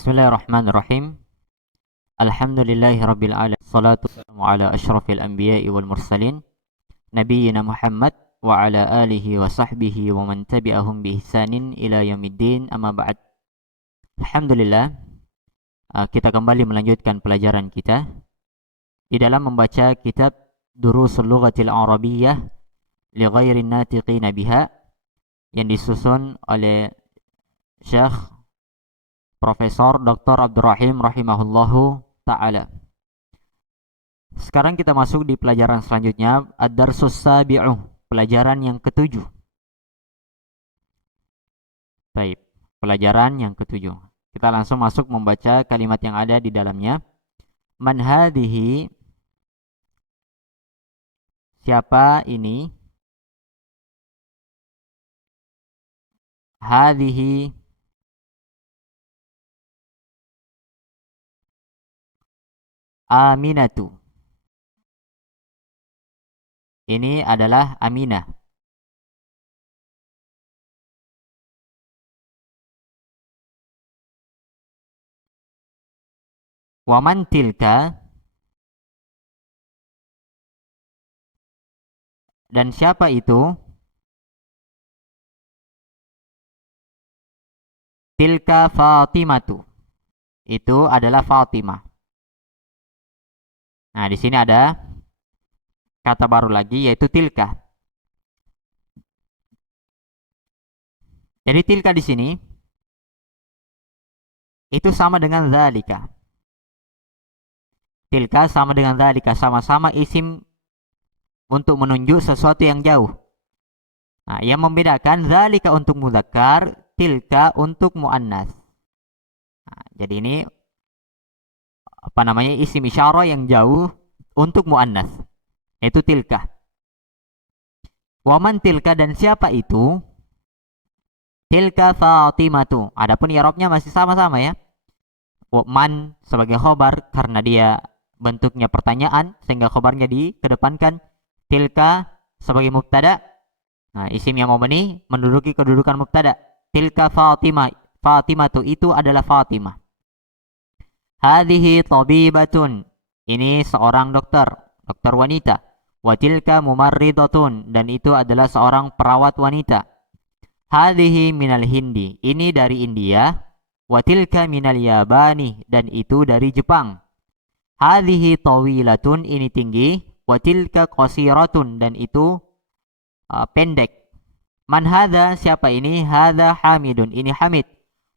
Bismillahirrahmanirrahim. Alhamdulillahi rabbil alamin. Salatu wassalamu ala asyrafil anbiya'i wal mursalin nabiyyina Muhammad wa ala alihi wa sahbihi wa man tabi'ahum bi ihsanin ila yaumiddin, amma ba'd. Alhamdulillah, kita kembali melanjutkan pelajaran kita di dalam membaca kitab Durusul Lughatil Arabiyyah li ghairin natiqina biha yang disusun oleh Syekh Profesor Dr. Abdurrahim rahimahullahu ta'ala. Sekarang kita masuk di pelajaran selanjutnya, Ad-Darsus Sabi'u, pelajaran yang ketujuh. Baik, pelajaran yang ketujuh. Kita langsung masuk membaca kalimat yang ada di dalamnya. Man hadhihi, siapa ini? Hadhihi Aminatu. Ini adalah Aminah. Waman tilka, dan siapa itu? Tilka Fatimatu. Itu adalah Fatimah. Nah, di sini ada kata baru lagi, yaitu tilka. Jadi tilka di sini itu sama dengan zalika. Tilka sama dengan zalika, sama-sama isim untuk menunjuk sesuatu yang jauh. Nah, yang membedakan zalika untuk mudzakkar, tilka untuk muannas. Nah, jadi ini isim isyarah yang jauh untuk muannas, yaitu tilka. Waman tilka, dan siapa itu? Tilka Fatimatu. Adapun i'rabnya masih sama-sama ya. Man sebagai khobar karena dia bentuknya pertanyaan sehingga khobarnya dikedepankan. Tilka sebagai mubtada. Nah, isim yang mubni menduduki kedudukan mubtada. Tilka Fatimatu, itu adalah Fatimah. Hadhihi tabibatun, ini seorang dokter wanita. Wa tilka mumarridatun, dan itu adalah seorang perawat wanita. Hadhihi minal Hindi, ini dari India. Wa tilka minal Yabani, dan itu dari Jepang. Hadhihi tawilatun, ini tinggi. Wa tilka qasiratun, dan itu pendek. Man hadha, siapa ini? Hadha Hamidun, ini Hamid.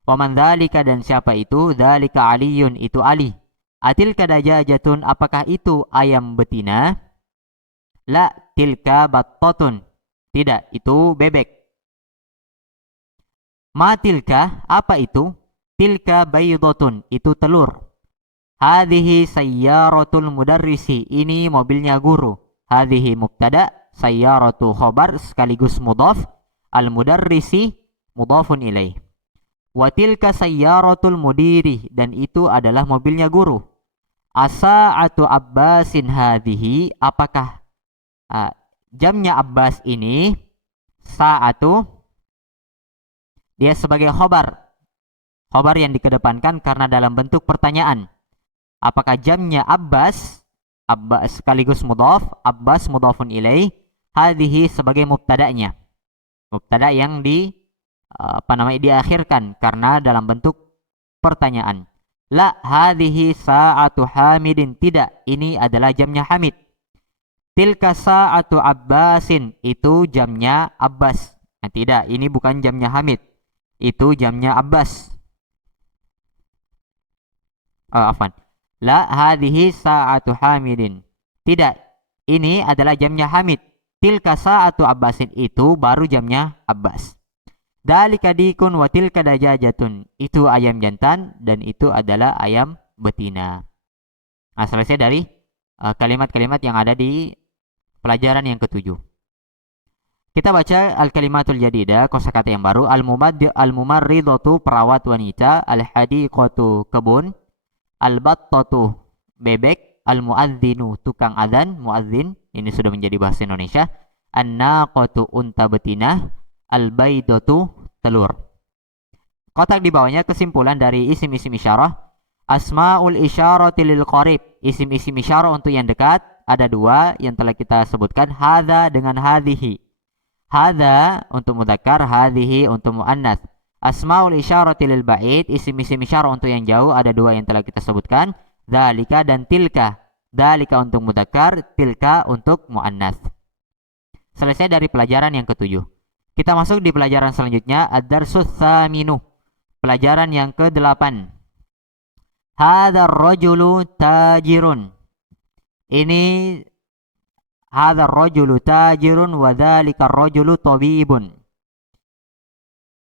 Wa man dzalika, dan siapa itu? Dzalika Aliyun, itu Ali. Atilka dajajatun, apakah itu ayam betina? La, tilka battatun, tidak, itu bebek. Ma tilka, apa itu? Tilka baydatun, itu telur. Hadhihi sayyaratul mudarrisi, ini mobilnya guru. Hadhihi mubtada, sayyaratu khobar sekaligus mudhaf, al mudarrisi mudhafun ilaih. Wa tilka sayyaratul mudiri, dan itu adalah mobilnya guru. Asa'atu Abbasin hadhihi, apakah jamnya Abbas ini? Sa'atu, dia sebagai khobar yang dikedepankan karena dalam bentuk pertanyaan. Apakah jamnya Abbas sekaligus mudhaf, Abbas mudhafun ilaih, hadhihi sebagai mubtada'nya, mubtada yang diakhirkan karena dalam bentuk pertanyaan. La, hadhihi sa'atu Hamidin, tidak, ini adalah jamnya Hamid. Tilka sa'atu Abbasin, itu jamnya Abbas. Nah, tidak, ini bukan jamnya Hamid, itu jamnya Abbas. La, hadhihi sa'atu Hamidin, tidak, ini adalah jamnya Hamid. Tilka sa'atu Abbasin, itu baru jamnya Abbas. Dalika dikun wa tilka dajajatun, itu ayam jantan dan itu adalah ayam betina. Nah, selesai dari kalimat-kalimat yang ada di pelajaran yang ketujuh. Kita baca al-kalimatul jadidah, kosakata yang baru. Al-mumarridatu, perawat wanita. Al-hadiqatu, kebun. Al-battatu, bebek. Al-muadzinu, tukang adzan, muadzin, ini sudah menjadi bahasa Indonesia. An-naqatu, unta betina. Al-baydatu, telur. Kotak di bawahnya kesimpulan dari isim-isim isyarah. Asmaul isyarati lil qarib. Isim-isim isyarah untuk yang dekat ada dua yang telah kita sebutkan. Hadza dengan hadhihi. Hadza untuk mudzakkar, hadhihi untuk muannats. Asmaul isyarati lil ba'id. Isim-isim isyarah untuk yang jauh ada dua yang telah kita sebutkan. Dzalika dan tilka. Dzalika untuk mudzakkar, tilka untuk muannats. Selesai dari pelajaran yang ketujuh. Kita masuk di pelajaran selanjutnya, ad-darsus tsaminu. Pelajaran yang ke-8. Hadzal rajulu tajirun. Ini hadzal rajulu tajirun wa dzalika rajulu tabibun.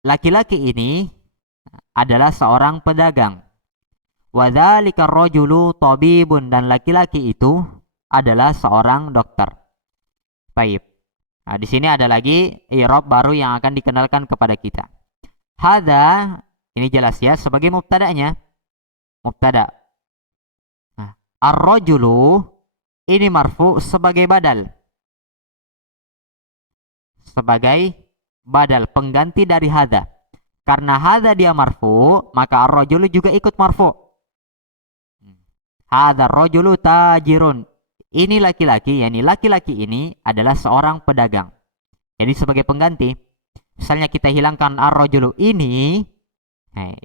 Laki-laki ini adalah seorang pedagang. Wa dzalika rajulu tabibun, dan laki-laki itu adalah seorang dokter. Baik. Nah, di sini ada lagi i'rab baru yang akan dikenalkan kepada kita. Hadza ini jelas ya sebagai mubtada'nya. Mubtada. Nah, ar-rajulu ini marfu sebagai badal. Sebagai badal pengganti dari hadza. Karena hadza dia marfu, maka ar-rajulu juga ikut marfu. Hadza ar-rajulu tajirun. Ini laki-laki, yakni laki-laki ini adalah seorang pedagang. Jadi sebagai pengganti, misalnya kita hilangkan ar-rajulu ini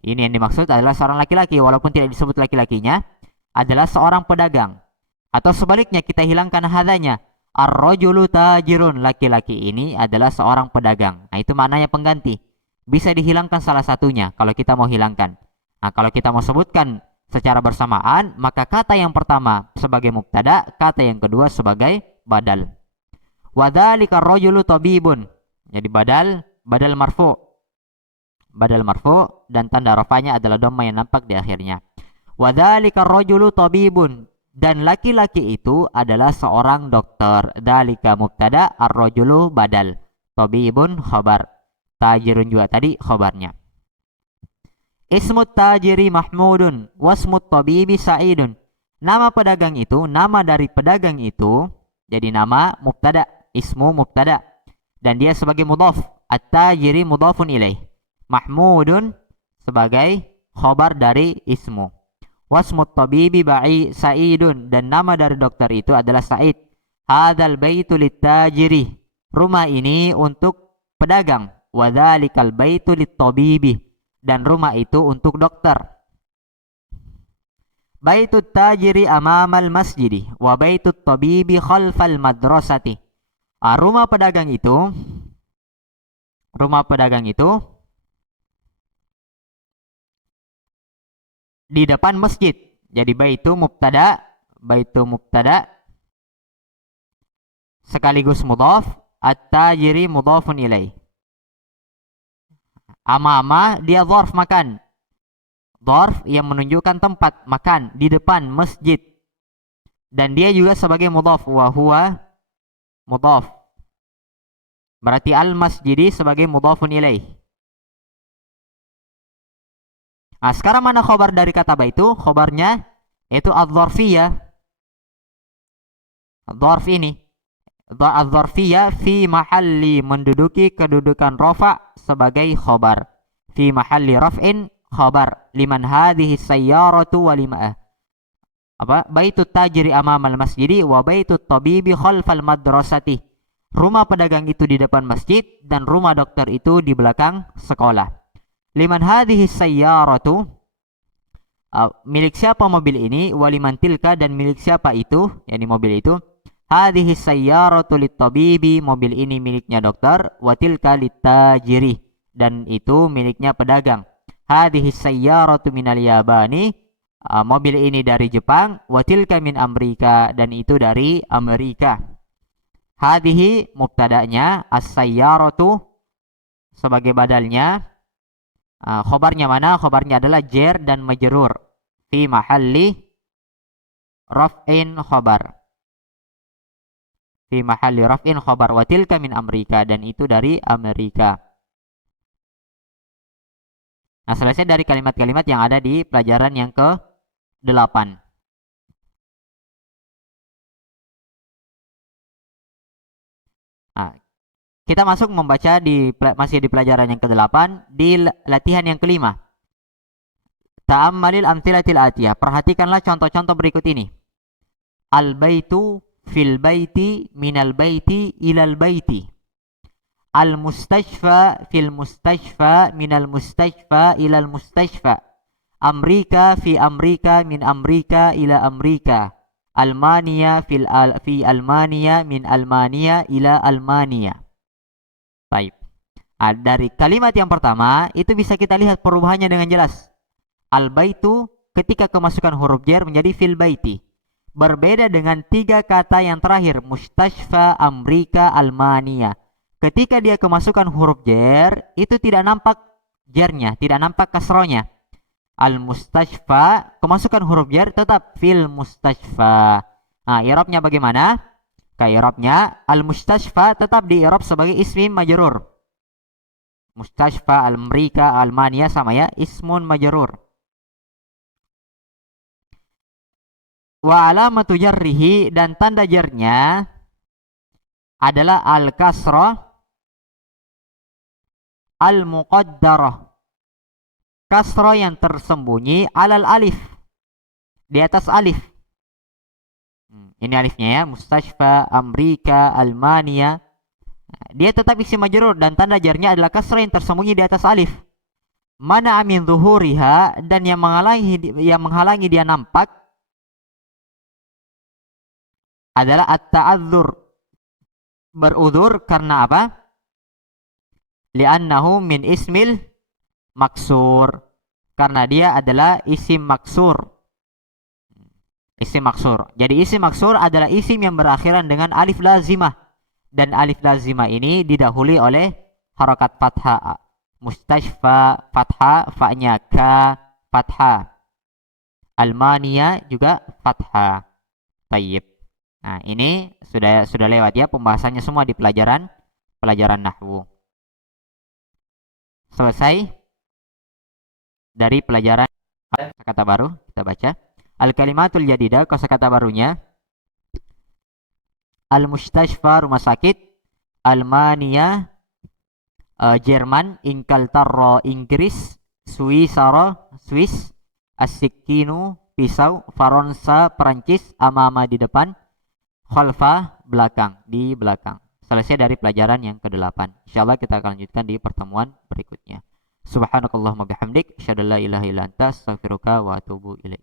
yang dimaksud adalah seorang laki-laki, walaupun tidak disebut laki-lakinya, adalah seorang pedagang. Atau sebaliknya kita hilangkan hadanya, ar-rajulu tajirun, laki-laki ini adalah seorang pedagang. Nah, itu maknanya pengganti. Bisa dihilangkan salah satunya kalau kita mau hilangkan. Nah, kalau kita mau sebutkan secara bersamaan, maka kata yang pertama sebagai mubtada, kata yang kedua sebagai badal. Wadzalika ar-rajulu tabibun. Jadi badal marfu. Badal marfu dan tanda rafanya adalah dhamma yang nampak di akhirnya. Wadzalika ar-rajulu tabibun, dan laki-laki itu adalah seorang dokter. Dzalika mubtada, ar-rajulu badal, tabibun khabar. Tajirun juga tadi khabarnya. Ismut tajiri Mahmudun, wasmut tabibi Sa'idun. Nama pedagang itu, nama dari pedagang itu, jadi nama mubtada, ismu mubtada, dan dia sebagai mudhaf. At-tajiri mudhafun ilaih. Mahmudun sebagai khabar dari ismu. Wasmut tabibi ba'i Sa'idun, dan nama dari dokter itu adalah Sa'id. Hadzal baitu lit-tajiri. Rumah ini untuk pedagang. Wa dzalikal baitu lit-tabibi, dan rumah itu untuk dokter. Baitut tajiri amamal masjidi wa baitut tabibi khalfal madrasati. Rumah pedagang itu di depan masjid. Jadi baitu mubtada sekaligus mudhaf, at-tajiri mudhafun ilaih. Amama dia dzarf makan. Dzarf yang menunjukkan tempat makan di depan masjid. Dan dia juga sebagai mudhaf, wa huwa mudhaf. Berarti al-masjidi sebagai mudhafun ilaih. Nah, sekarang mana khobar dari kata baitu? Khobarnya yaitu adz-dzarfiyah. Dzarf ini. Adz-dzarfiyah fi mahalli, menduduki kedudukan rafa sebagai khobar. Fi mahalli raf'in khobar. Liman hadhihi sayyaratu wa lima. Baitut tajiri amamal masjidi wa baitut tabibi khalfal madrasati. Rumah pedagang itu di depan masjid dan rumah dokter itu di belakang sekolah. Liman hadhihi sayyaratu, milik siapa mobil ini, waliman tilka, dan milik siapa itu, yakni mobil itu. Hadhihi sayyaratu lit-tabibi, mobil ini miliknya dokter, wa tilka lit-tajiri, dan itu miliknya pedagang. Hadhihi sayyaratu minal yabani, mobil ini dari Jepang, wa tilka min Amerika, dan itu dari Amerika. Hadhihi mubtada'nya, as-sayyaratu sebagai badalnya. Khobarnya mana? Khobarnya adalah jar dan majrur. Fi mahalli raf'in khobar. Fi mahalli raf'in khobar. Wa tilka min Amerika, dan itu dari Amerika. Nah, selesai dari kalimat-kalimat yang ada di pelajaran yang ke-8. Nah, Kita masuk membaca masih di pelajaran yang ke-8 di latihan yang kelima. Ta'ammalil amtilatil atiyah. Perhatikanlah contoh-contoh berikut ini. Al-baitu fil baiti minal baiti ilal baiti. Al-mustashfa fil mustashfa minal mustashfa ilal mustashfa. Amrika fi Amrika min Amrika ila Amrika. Almania fi Almania min Almania ila Almania. Baik. Dari kalimat yang pertama itu bisa kita lihat perubahannya dengan jelas. Al-baitu ketika kemasukan huruf jar menjadi fil baiti. Berbeda dengan 3 kata yang terakhir, mustashfa, Amrika, Almania. Ketika dia kemasukan huruf jar, itu tidak nampak jarnya, tidak nampak kasronya. Al-mustashfa, kemasukan huruf jar tetap fil mustashfa. Nah, i'rabnya bagaimana? I'rabnya al-mustashfa tetap di i'rab sebagai ismi majrur. Mustashfa, Amrika, Almania sama ya, ismun majrur. Wa alamatu jarrihi, dan tanda jarnya adalah al-kasrah al-muqaddarah. Kasrah yang tersembunyi alal alif, di atas alif. Ini alifnya ya, mustashfa, Amrika, Almania. Dia tetap isim majrur dan tanda jarnya adalah kasrah yang tersembunyi di atas alif. Mana amin zuhuriha, dan yang menghalangi dia nampak adalah at-ta'adzur, berudzur karena apa? Li'annahu min ismil maksur, karena dia adalah isim maksur. Isim maksur. Jadi isim maksur adalah isim yang berakhiran dengan alif lazimah, dan alif lazimah ini didahului oleh harakat fathah. Mustashfa fathah, fa-nya ka fathah. Almania juga fathah. Tayyib. Nah, ini sudah lewat ya pembahasannya semua di pelajaran nahwu. Selesai dari pelajaran kata baru, kita baca. Al-kalimatul jadidah, kosakata barunya. Al-mustashfa, rumah sakit. Almania, Jerman. Inkaltarro, Inggris. Swisara, Swiss. As-sikinu, pisau. Faransa, Perancis. Amama, di depan. Khalfa, belakang, di belakang. Selesai dari pelajaran yang ke-8. Insyaallah kita akan lanjutkan di pertemuan berikutnya. Subhanakallahumma bihamdik, asyhadu an la ilaha illa anta, astaghfiruka wa atubu ilaik.